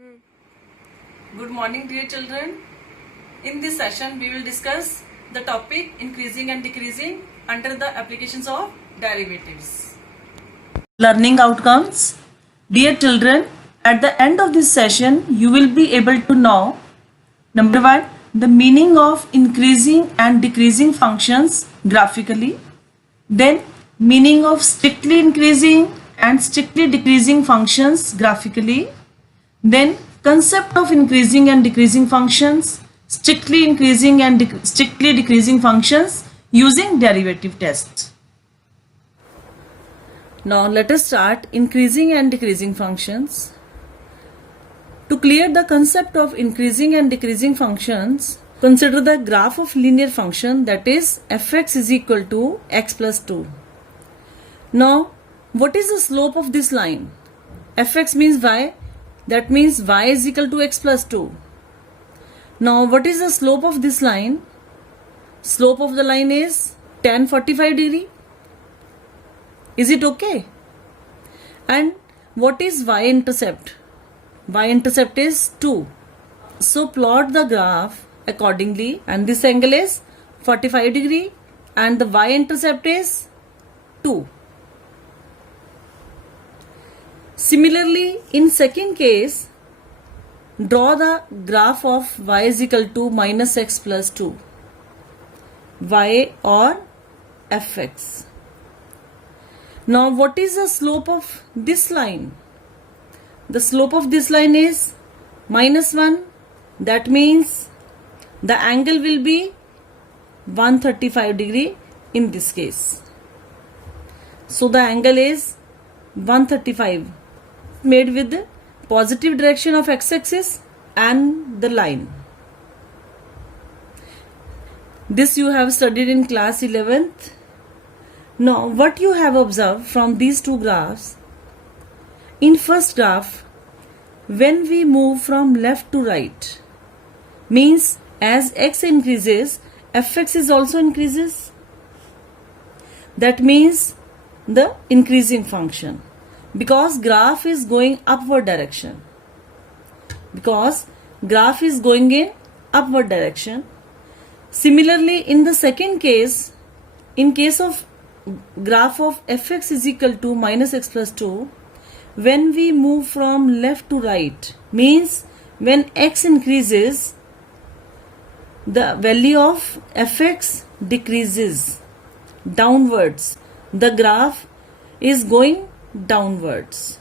Good morning, dear children. In this session, we will discuss the topic increasing and decreasing under the applications of derivatives. Learning outcomes. Dear children, at the end of this session, you will be able to know number 1, the meaning of increasing and decreasing functions graphically. Then, meaning of strictly increasing and strictly decreasing functions graphically. Then, concept of increasing and decreasing functions, strictly increasing and strictly decreasing functions using derivative tests. Now let us start increasing and decreasing functions. To clear the concept of increasing and decreasing functions, consider the graph of linear function, that is fx is equal to x plus 2. Now what is the slope of this line? Fx means y. That means y is equal to x plus 2. Now what is the slope of this line? Slope of the line is tan 45 degree. Is it okay? And what is y-intercept? Y-intercept is 2. So plot the graph accordingly, and this angle is 45 degree and the y-intercept is 2. Similarly, in second case, draw the graph of y is equal to minus x plus 2, y or fx. Now what is the slope of this line? The slope of this line is minus 1. That means the angle will be 135 degree in this case. So the angle is 135. Made with the positive direction of x-axis and the line. This you have studied in class 11th. Now what you have observed from these two graphs? In first graph, when we move from left to right, means as x increases, fx is also increases. That means the increasing function. Because graph is going upward direction. Because graph is going in upward direction. Similarly, in the second case, in case of graph of fx is equal to minus x plus 2, when we move from left to right, means when x increases, the value of fx decreases downwards. The graph is going downwards.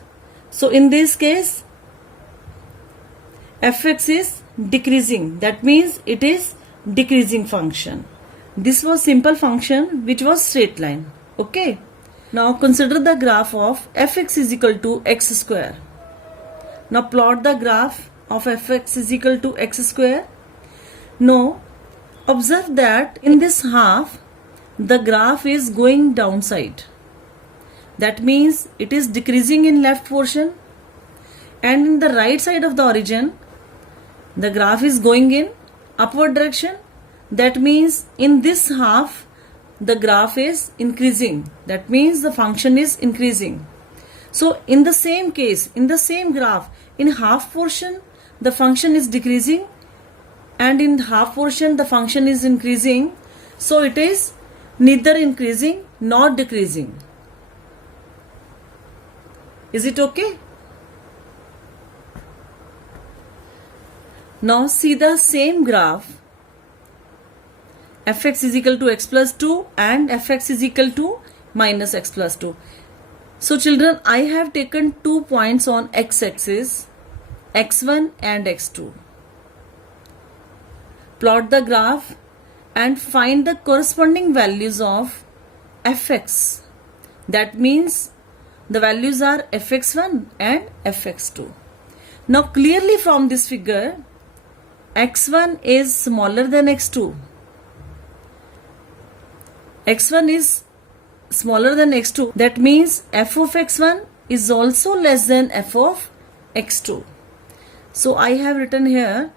So in this case, fx is decreasing. That means it is decreasing function. This was simple function which was straight line. Okay. Now consider the graph of fx is equal to x square. Now plot the graph of fx is equal to x square. Now observe that in this half, the graph is going downside. That means it is decreasing in left portion, and in the right side of the origin, the graph is going in upward direction. That means in this half, the graph is increasing. That means the function is increasing. So in the same case, in the same graph, in half portion, the function is decreasing, and in half portion, the function is increasing. So it is neither increasing nor decreasing. Is it okay? Now see the same graph, fx is equal to x plus 2 and fx is equal to minus x plus 2. So children, I have taken 2 points on x-axis, x1 and x2. Plot the graph and find the corresponding values of fx. That means the values are fx1 and fx2. Now clearly from this figure, x1 is smaller than x2. x1 is smaller than x2. That means f of x1 is also less than f of x2. So I have written here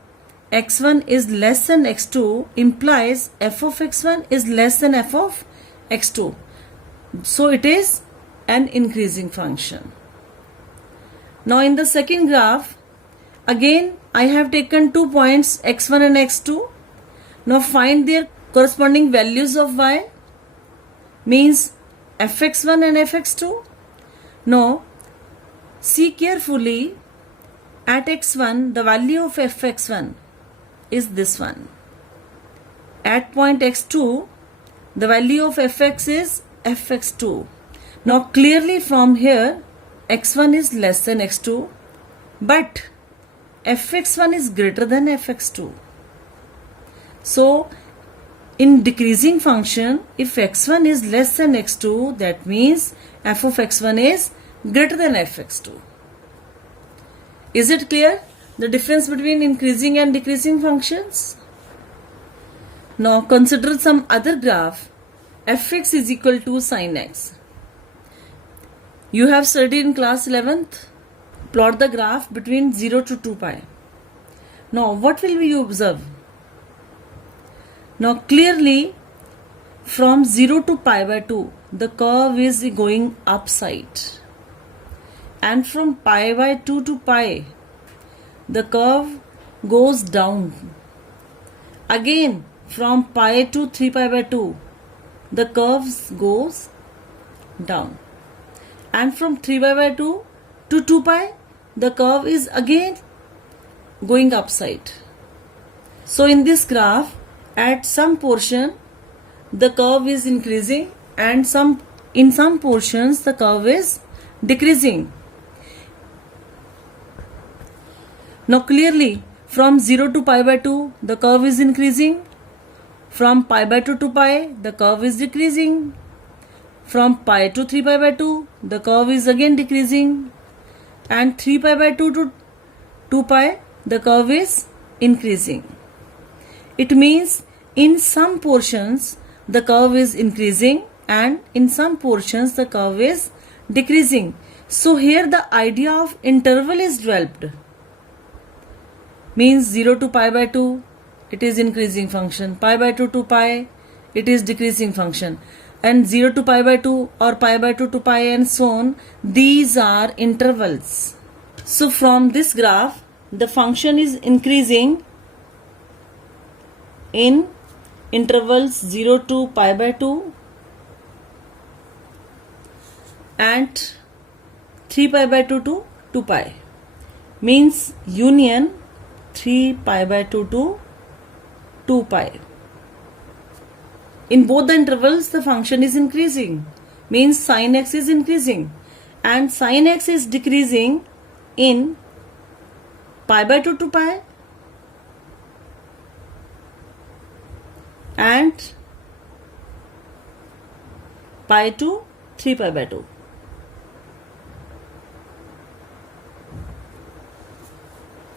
x1 is less than x2 implies f of x1 is less than f of x2. So it is an increasing function. Now in the second graph, Again, I have taken 2 points x1 and x2. Now find their corresponding values of y, means fx1 and fx2. Now see carefully, at x1 the value of fx1 is this one. At point x2 the value of fx is fx2. Now clearly from here x1 is less than x2, but fx1 is greater than fx2. So in decreasing function, if x1 is less than x2, that means f of x1 is greater than fx2. Is it clear? The difference between increasing and decreasing functions? Now consider some other graph. Fx is equal to sin x. You have studied in class 11th. Plot the graph between 0 to 2 pi. Now what will we observe? Now clearly from 0 to pi by 2 the curve is going upside, and from pi by 2 to pi the curve goes down. Again from pi to 3 pi by 2 the curve goes down, and from 3 pi by 2 to 2 pi the curve is again going upside. So in this graph, at some portion the curve is increasing and in some portions the curve is decreasing. Now clearly from 0 to pi by 2 the curve is increasing, from pi by 2 to pi the curve is decreasing, from pi to 3 pi by 2 the curve is again decreasing, and 3 pi by 2 to 2 pi the curve is increasing. It means in some portions the curve is increasing and in some portions the curve is decreasing. So here the idea of interval is developed. Means 0 to pi by 2 it is increasing function, pi by 2 to pi it is decreasing function, and 0 to pi by 2 or pi by 2 to pi and so on, these are intervals. So from this graph the function is increasing in intervals 0 to pi by 2 and 3 pi by 2 to 2 pi, means union 3 pi by 2 to 2 pi. In both the intervals the function is increasing, means sin x is increasing, and sin x is decreasing in pi by 2 to pi and pi to 3 pi by 2.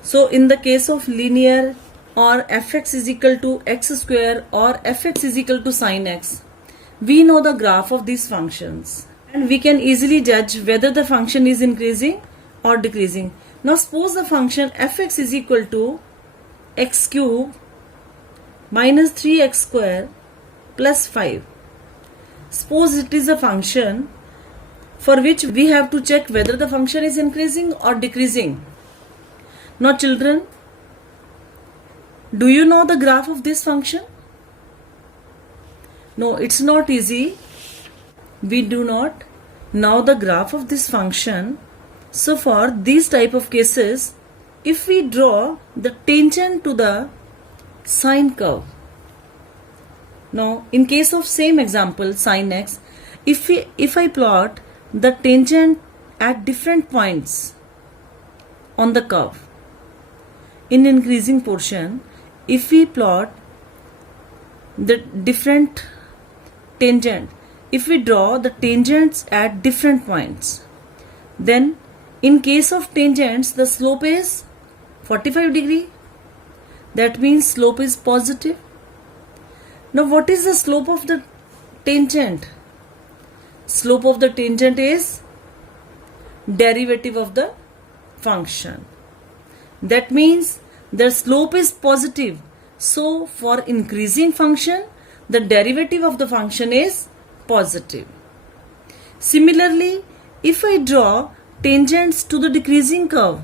So in the case of linear or fx is equal to x square or fx is equal to sin x, we know the graph of these functions and we can easily judge whether the function is increasing or decreasing. Now suppose the function fx is equal to x cube minus 3x square plus 5. Suppose it is a function for which we have to check whether the function is increasing or decreasing. Now children, do you know the graph of this function? No, it's not easy. We do not know the graph of this function. So for these type of cases, if we draw the tangent to the sine curve. Now in case of same example sin x, if I plot the tangent at different points on the curve in increasing portion, if we plot the different tangent, if we draw the tangents at different points, then in case of tangents the slope is 45 degree. That means slope is positive. Now what is the slope of the tangent? Slope of the tangent is derivative of the function. That means the slope is positive. So for increasing function, the derivative of the function is positive. Similarly, if I draw tangents to the decreasing curve,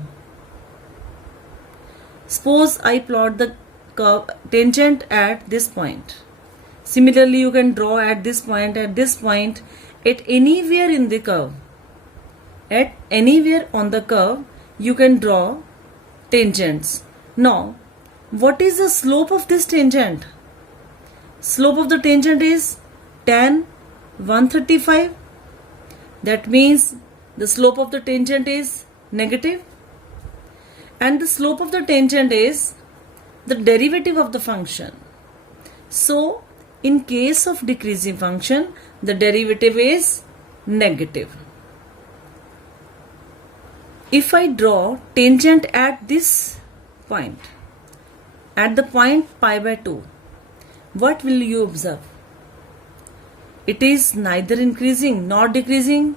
Suppose I plot the curve tangent at this point. Similarly, you can draw at this point, at anywhere in the curve. At anywhere on the curve, you can draw tangents. Now, what is the slope of this tangent? Slope of the tangent is tan 135. That means the slope of the tangent is negative. And the slope of the tangent is the derivative of the function. So, in case of decreasing function, the derivative is negative. If I draw tangent at this point, at the point pi by 2, what will you observe? It is neither increasing nor decreasing,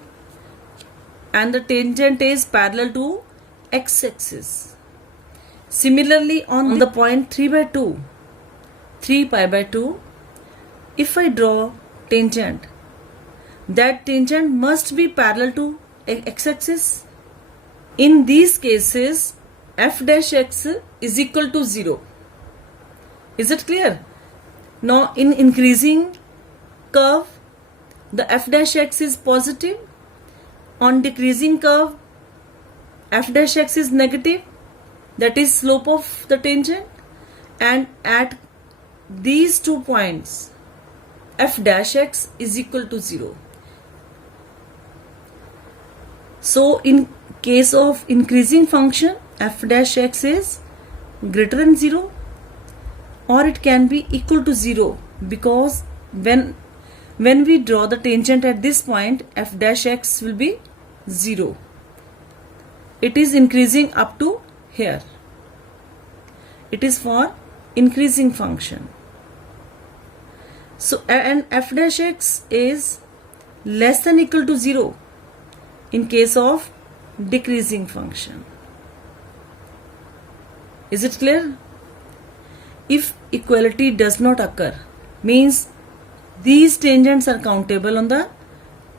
and the tangent is parallel to x-axis. Similarly, on the point 3 by 2, 3 pi by 2, if I draw tangent, that tangent must be parallel to x-axis. In these cases, f dash x is equal to 0. Is it clear? Now, in increasing curve, the f dash x is positive. On decreasing curve, f dash x is negative. That is slope of the tangent. And at these 2 points, f dash x is equal to 0. So, in case of increasing function, f dash x is greater than 0, or it can be equal to 0, because when we draw the tangent at this point, f dash x will be 0. It is increasing up to here. It is for increasing function. So, and f dash x is less than equal to 0 in case of decreasing function. Is it clear? If equality does not occur, means these tangents are countable on the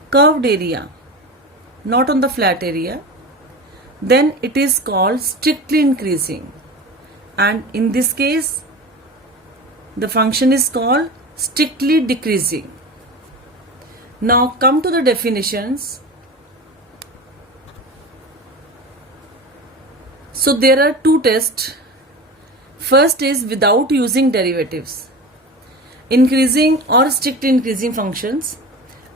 curved area, not on the flat area, then it is called strictly increasing. And in this case, the function is called strictly decreasing. Now come to the definitions. So there are 2 tests. First is without using derivatives. Increasing or strictly increasing functions.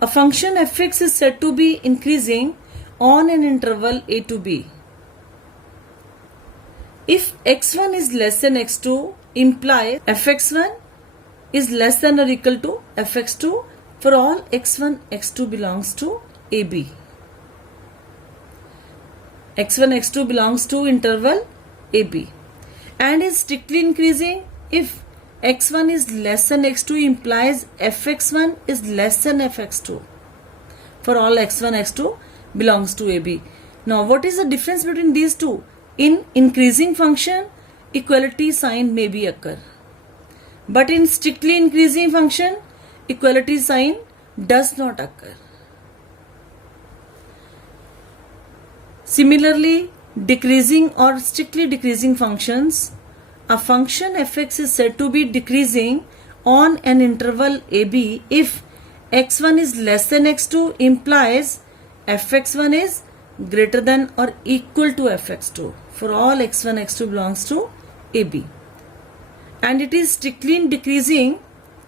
A function fx is said to be increasing on an interval a to b. If x1 is less than x2, implies fx1 is less than or equal to fx2 for all x1, x2 belongs to ab. x1, x2 belongs to interval ab, and is strictly increasing if x1 is less than x2 implies fx1 is less than fx2 for all x1, x2 belongs to ab. Now, what is the difference between these two? In increasing function, equality sign may be occur, but in strictly increasing function, equality sign does not occur. Similarly, decreasing or strictly decreasing functions, a function fx is said to be decreasing on an interval ab if x1 is less than x2 implies fx1 is greater than or equal to fx2 for all x1, x2 belongs to ab. And it is strictly decreasing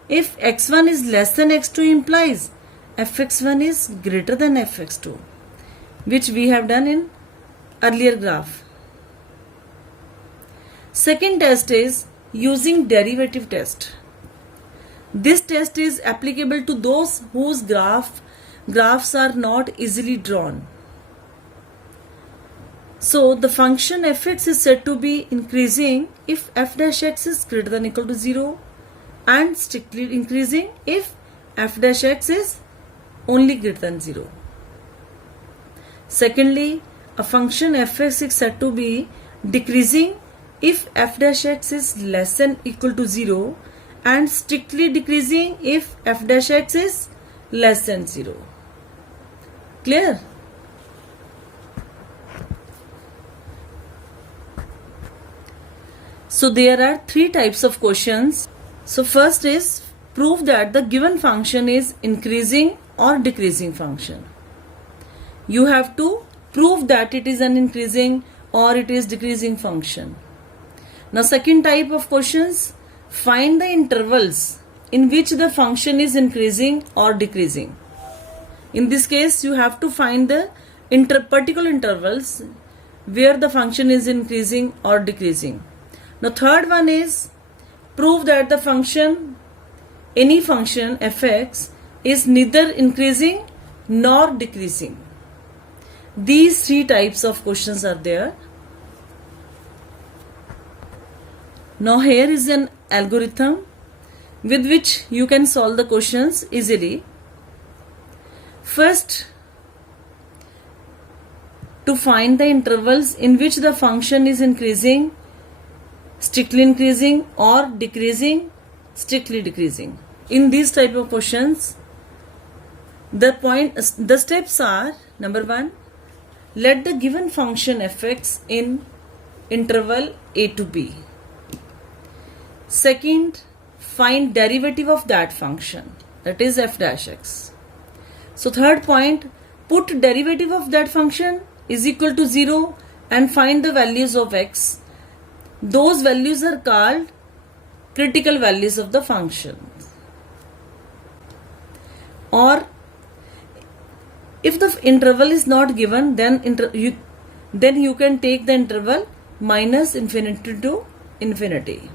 if x1 is less than x2 implies fx1 is greater than fx2, which we have done in earlier graph. Second test is using derivative test. This test is applicable to those whose graphs are not easily drawn. So the function fx is said to be increasing if f dash x is greater than or equal to 0, and strictly increasing if f dash x is only greater than 0. Secondly, a function fx is said to be decreasing if f dash x is less than or equal to 0, and strictly decreasing if f dash x is less than 0. Clear? So there are three types of questions. So first is prove that the given function is increasing or decreasing function. You have to prove that it is an increasing or it is decreasing function. Now second type of questions, find the intervals in which the function is increasing or decreasing. In this case you have to find the particular intervals where the function is increasing or decreasing. Now third one is prove that the function, any function fx, is neither increasing nor decreasing. These three types of questions are there. Now here is an algorithm with which you can solve the questions easily. First, to find the intervals in which the function is increasing, strictly increasing, or decreasing, strictly decreasing. In these type of questions, the steps are: number 1, let the given function fx in interval a to b. Second, find derivative of that function, that is f dash x. So third point, put derivative of that function is equal to 0 and find the values of x. Those values are called critical values of the function. Or if the interval is not given, then you can take the interval minus infinity to infinity.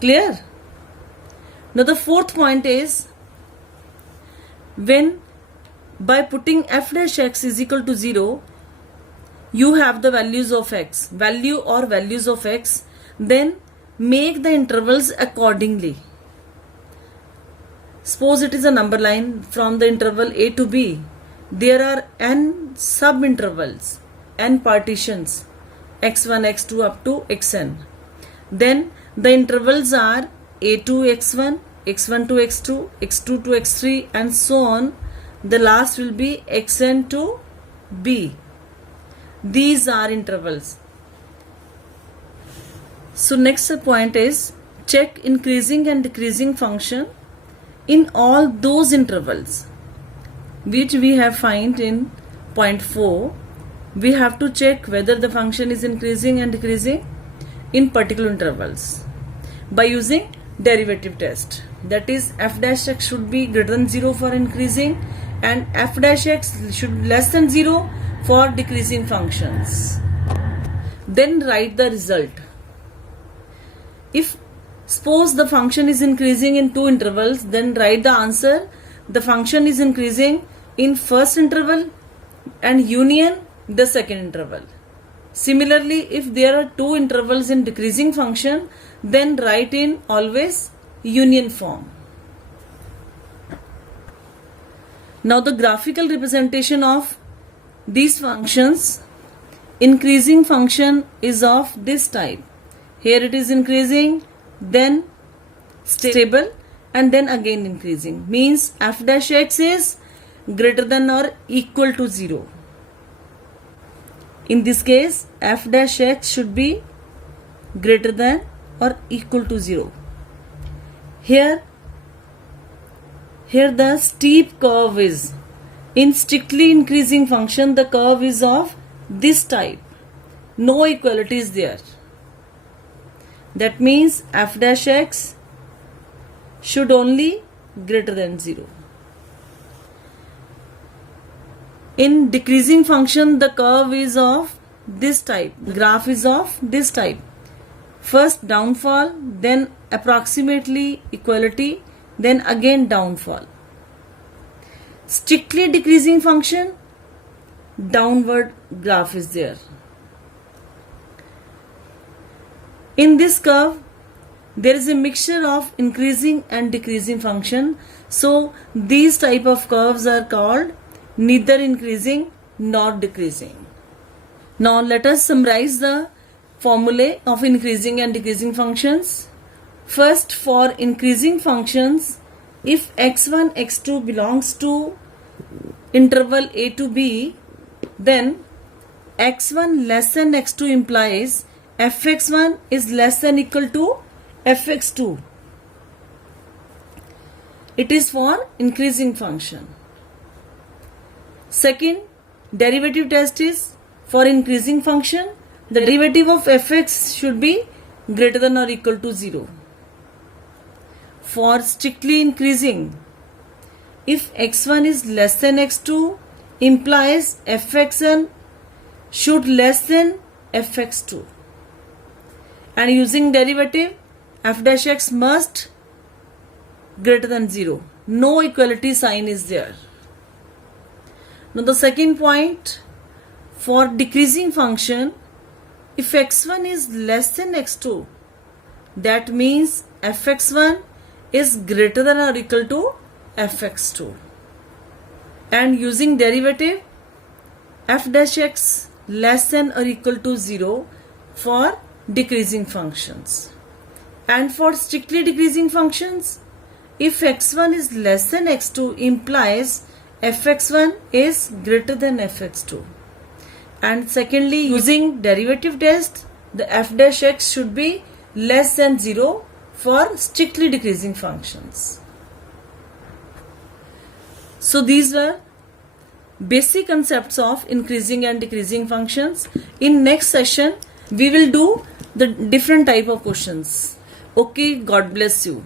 Clear? Now the fourth point is, when by putting f dash x is equal to 0, you have the values of x, value or values of x, then make the intervals accordingly. Suppose it is a number line from the interval a to b. There are n sub-intervals, n partitions, x1, x2 up to xn. Then the intervals are a to x1, x1 to x2, x2 to x3 and so on. The last will be xn to b. These are intervals. So next point is check increasing and decreasing function in all those intervals which we have find in point 4. We have to check whether the function is increasing and decreasing in particular intervals by using derivative test. That is, f dash x should be greater than 0 for increasing and f dash x should less than 0 for decreasing functions. Then write the result. If suppose the function is increasing in two intervals, then write the answer. The function is increasing in first interval and union the second interval. Similarly, if there are two intervals in decreasing function, then write in always union form. Now the graphical representation of these functions, increasing function is of this type. Here it is increasing, then stable and then again increasing. Means f dash x is greater than or equal to 0. In this case, f dash x should be greater than or equal to 0. Here the steep curve is. In strictly increasing function, the curve is of this type. No equality is there. That means f dash x should only greater than 0. In decreasing function, the curve is of this type. Graph is of this type. First downfall, then approximately equality, then again downfall. Strictly decreasing function, downward graph is there. In this curve, there is a mixture of increasing and decreasing function. So these type of curves are called neither increasing nor decreasing. Now let us summarize the formulae of increasing and decreasing functions. First, for increasing functions, if x1, x2 belongs to interval a to b, then x1 less than x2 implies fx1 is less than equal to fx2. It is for increasing function. Second derivative test is for increasing function. The derivative of fx should be greater than or equal to 0. For strictly increasing, if x1 is less than x2, implies fxn should less than fx2. And using derivative, f dash x must greater than 0. No equality sign is there. Now the second point, for decreasing function, if x1 is less than x2, that means fx1 is greater than or equal to fx2. And using derivative, f dash x less than or equal to 0 for decreasing functions. And for strictly decreasing functions, if x1 is less than x2, implies fx1 is greater than fx2. And secondly, using derivative test, the f dash x should be less than 0 for strictly decreasing functions. So these were basic concepts of increasing and decreasing functions. In next session, we will do the different type of questions. Okay, God bless you.